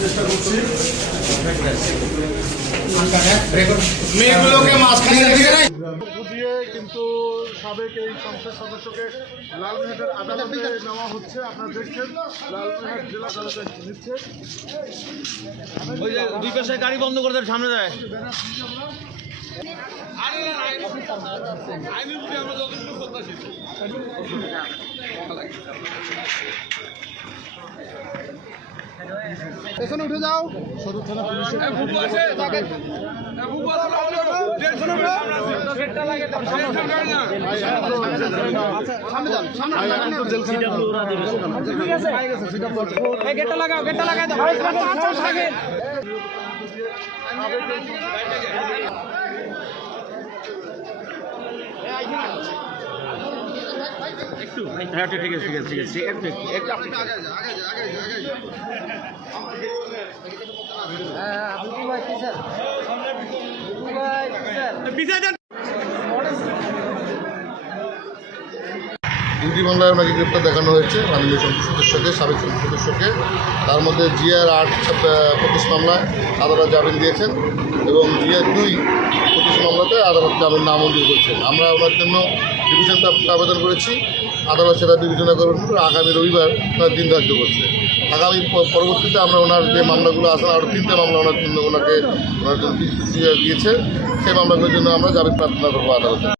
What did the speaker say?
চেষ্টা করছি মেয়েগুলোকে মাঝখানে বুঝিয়ে, কিন্তু সাবেক এই সংসদ সদস্যকে লালমনিরহাটের আদালতে নেওয়া হচ্ছে। আপনারা দেখছেন লালমনিরহাট জেলা আদালতে নিচ্ছে। ওই যে দুই পাশে গাড়ি বন্ধ করে দেন, সামনে যায়। পেছনে উঠে যাও। সদর থানা পুলিশের গেটটা লাগাও, গেটটা লাগাই দাও। একটু হ্যাঁ, ঠিক আছে ঠিক আছে ঠিক আছে একটু একটু দুটি মামলায় ওনাকে গ্রেপ্তার দেখানো হয়েছে মাননীয় সংসদ সদস্যকে, সাবেক সংসদ সদস্যকে। তার মধ্যে জিআর ৮ 25 মামলায় আদালত জামিন দিয়েছেন এবং জিআর 2 25 মামলাতে আদালত জামিন নামঞ্জুর করেছেন। আমরা ওনার জন্য ডিভিশন আবেদন করেছি, আদালত সেটা বিবেচনা করবেন। আগামী রবিবার ওনার দিন ধার্য করছে। আগামী পরবর্তীতে আমরা ওনার যে মামলাগুলো আছে, আরও 3টে মামলা ওনার জন্য ওনার জন্য দিয়েছে, সেই মামলাগুলোর জন্য আমরা জামিন প্রার্থনা করবো আদালতে।